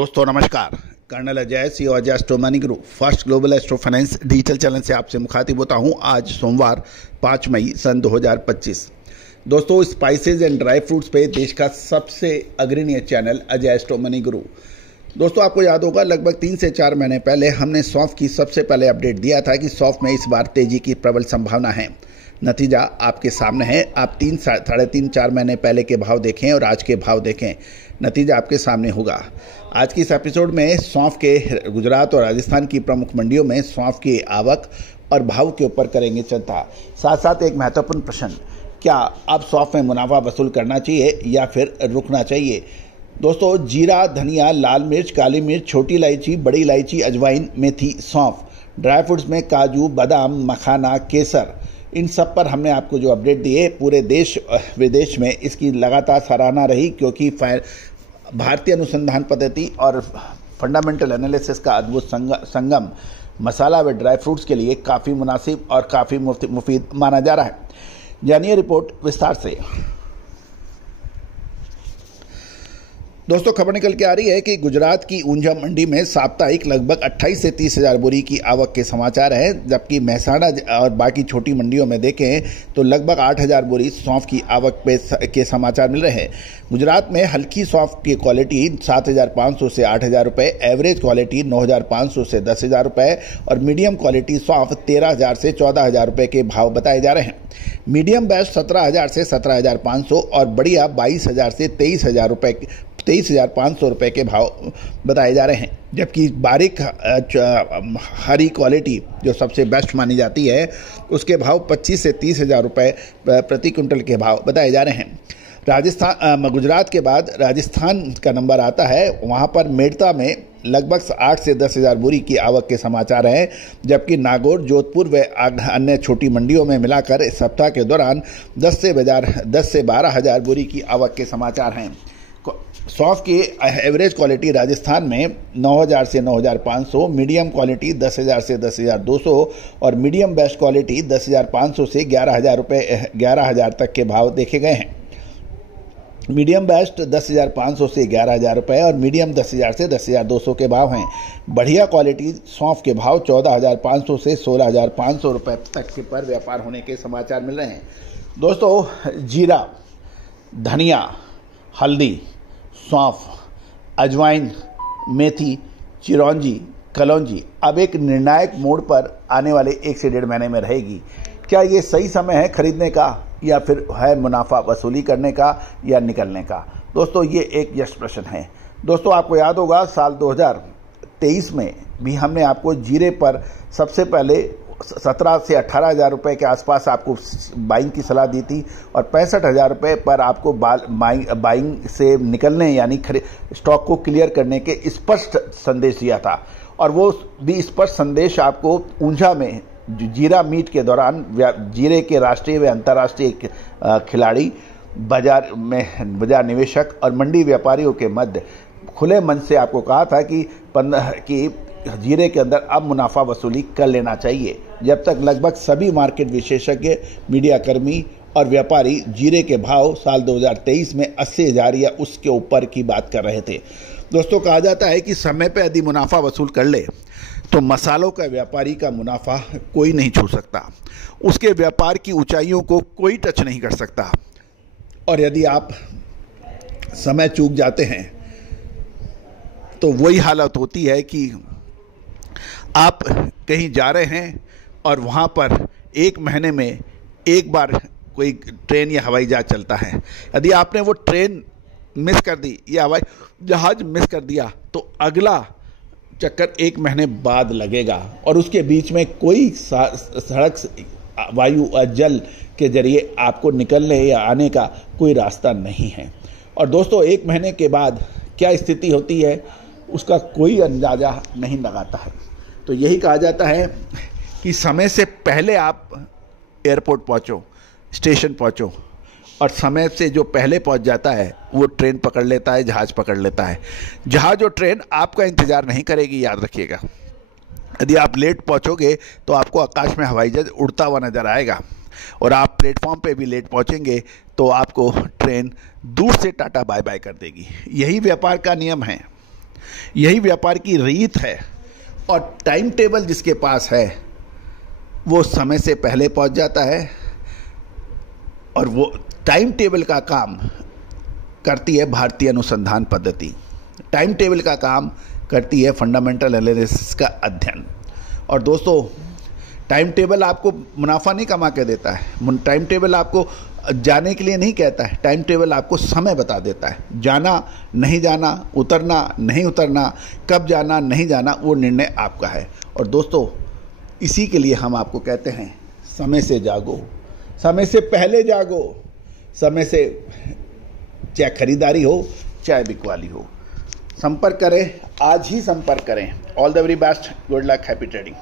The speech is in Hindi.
दोस्तों नमस्कार। Colonel Ajay CEO Ajay Astro Money Group first global astro finance digital channel से आपसे मुखातिब होता हूं। आज सोमवार 5 मई सन 2025। दोस्तों स्पाइसेज एंड ड्राई फ्रूट्स पे देश का सबसे अग्रणी channel Ajay Astro Money group. दोस्तों आपको याद होगा लगभग 3 से 4 महीने पहले हमने सौंफ की सबसे पहले अपडेट दिया था कि सौंफ में इस बार तेजी की प्रबल संभावना है। नतीजा आपके सामने है। आप 3-3.5-4 महीने पहले के भाव देखें और आज के भाव देखें, नतीजा आपके सामने होगा। आज की इस एपिसोड में सौंफ के गुजरात और राजस्थान की प्रमुख मंडियों में सौंफ की आवक और भाव के ऊपर करेंगे चर्चा। साथ साथ एक महत्वपूर्ण प्रश्न, क्या अब सौंफ में मुनाफा वसूल करना चाहिए या फिर रुकना चाहिए। दोस्तों जीरा, धनिया, लाल मिर्च, काली मिर्च, छोटी इलायची, बड़ी इलायची, अजवाइन, मेथी, सौंफ, ड्राई फ्रूट्स में काजू, बादाम, मखाना, केसर, इन सब पर हमने आपको जो अपडेट दिए, पूरे देश विदेश में इसकी लगातार सराहना रही, क्योंकि भारतीय अनुसंधान पद्धति और फंडामेंटल एनालिसिस का अद्भुत संगम मसाला व ड्राई फ्रूट्स के लिए काफ़ी मुनासिब और काफ़ी मुफीद माना जा रहा है। जानिए रिपोर्ट विस्तार से। दोस्तों खबर निकल के आ रही है कि गुजरात की ऊंझा मंडी में साप्ताहिक लगभग 28 से 30 हज़ार बोरी की आवक के समाचार हैं, जबकि महसाना और बाकी छोटी मंडियों में देखें तो लगभग 8,000 बोरी सौंफ की आवक के समाचार मिल रहे हैं। गुजरात में हल्की सौंफ की क्वालिटी 7,500 से 8,000 रुपये, एवरेज क्वालिटी 9,500 से 10,000 रुपये और मीडियम क्वालिटी सौंफ 13,000 से 14,000 रुपये के भाव बताए जा रहे हैं। मीडियम बेस्ट 17,000 से 17,500 और बढ़िया 22,000 से 23,500 रुपये के भाव बताए जा रहे हैं, जबकि बारीक हरी क्वालिटी जो सबसे बेस्ट मानी जाती है उसके भाव 25 से 30,000 रुपये प्रति क्विंटल के भाव बताए जा रहे हैं। गुजरात के बाद राजस्थान का नंबर आता है। वहाँ पर मेड़ता में लगभग 8 से 10,000 बोरी की आवक के समाचार हैं, जबकि नागौर, जोधपुर व अन्य छोटी मंडियों में मिलाकर इस सप्ताह के दौरान 10 से 12,000 बोरी की आवक के समाचार हैं। सौंफ की एवरेज क्वालिटी राजस्थान में 9,000 से 9,500, मीडियम क्वालिटी 10,000 से 10,200 और मीडियम बेस्ट क्वालिटी 10,500 से 11,000 तक के भाव देखे गए हैं। मीडियम बेस्ट 10,500 से 11,000 रुपये और मीडियम 10,000 से 10,200 के भाव हैं। बढ़िया क्वालिटी सौंफ के भाव 14,500 से 16,500 रुपये तक के पर व्यापार होने के समाचार मिल रहे हैं। दोस्तों जीरा, धनिया, हल्दी, सौंफ, अजवाइन, मेथी, चिरौंजी, कलौंजी अब एक निर्णायक मोड़ पर आने वाले 1 से 1.5 महीने में रहेगी। क्या ये सही समय है खरीदने का या फिर है मुनाफा वसूली करने का या निकलने का? दोस्तों ये एक यश प्रश्न है। दोस्तों आपको याद होगा साल 2023 में भी हमने आपको जीरे पर सबसे पहले 17 से 18,000 रुपये के आसपास आपको बाइंग की सलाह दी थी और 65,000 रुपये पर आपको बाइंग से निकलने यानी स्टॉक को क्लियर करने के स्पष्ट संदेश दिया था। और वो भी स्पष्ट संदेश आपको ऊंझा में जीरा मीट के दौरान जीरे के राष्ट्रीय व अंतर्राष्ट्रीय खिलाड़ी, बाजार निवेशक और मंडी व्यापारियों के मध्य खुले मन से आपको कहा था कि जीरे के अंदर अब मुनाफा वसूली कर लेना चाहिए, जब तक लगभग सभी मार्केट विशेषज्ञ, मीडिया कर्मी और व्यापारी जीरे के भाव साल 2023 में 80,000 या उसके ऊपर की बात कर रहे थे। दोस्तों कहा जाता है कि समय पे यदि मुनाफा वसूल कर ले तो मसालों का व्यापारी का मुनाफा कोई नहीं छू सकता, उसके व्यापार की ऊंचाइयों को कोई टच नहीं कर सकता। और यदि आप समय चूक जाते हैं तो वही हालत होती है कि आप कहीं जा रहे हैं और वहाँ पर 1 महीने में एक बार कोई ट्रेन या हवाई जहाज चलता है। यदि आपने वो ट्रेन मिस कर दी या हवाई जहाज मिस कर दिया तो अगला चक्कर 1 महीने बाद लगेगा और उसके बीच में कोई सड़क, वायु और जल के जरिए आपको निकलने या आने का कोई रास्ता नहीं है। और दोस्तों 1 महीने के बाद क्या स्थिति होती है उसका कोई अंदाज़ा नहीं लगाता है। तो यही कहा जाता है कि समय से पहले आप एयरपोर्ट पहुंचो, स्टेशन पहुंचो, और समय से जो पहले पहुंच जाता है वो ट्रेन पकड़ लेता है, जहाज़ पकड़ लेता है। जहाज़ और ट्रेन आपका इंतज़ार नहीं करेगी, याद रखिएगा। यदि आप लेट पहुंचोगे तो आपको आकाश में हवाई जहाज उड़ता हुआ नज़र आएगा और आप प्लेटफॉर्म पे भी लेट पहुंचेंगे तो आपको ट्रेन दूर से टाटा बाय बाय कर देगी। यही व्यापार का नियम है। यही व्यापार की रीत है। और टाइम टेबल जिसके पास है वो समय से पहले पहुंच जाता है, और वो टाइम टेबल का काम करती है भारतीय अनुसंधान पद्धति, टाइम टेबल का काम करती है फंडामेंटल एनालिसिस का अध्ययन। और दोस्तों, टाइम टेबल आपको मुनाफा नहीं कमा के देता है, टाइम टेबल आपको जाने के लिए नहीं कहता है, टाइम टेबल आपको समय बता देता है। जाना नहीं जाना, उतरना नहीं उतरना, कब जाना नहीं जाना, वो निर्णय आपका है। और दोस्तों, इसी के लिए हम आपको कहते हैं समय से जागो, समय से पहले जागो, समय से, चाहे खरीदारी हो चाहे बिकवाली हो। संपर्क करें, आज ही संपर्क करें। All the very best, good luck, happy trading.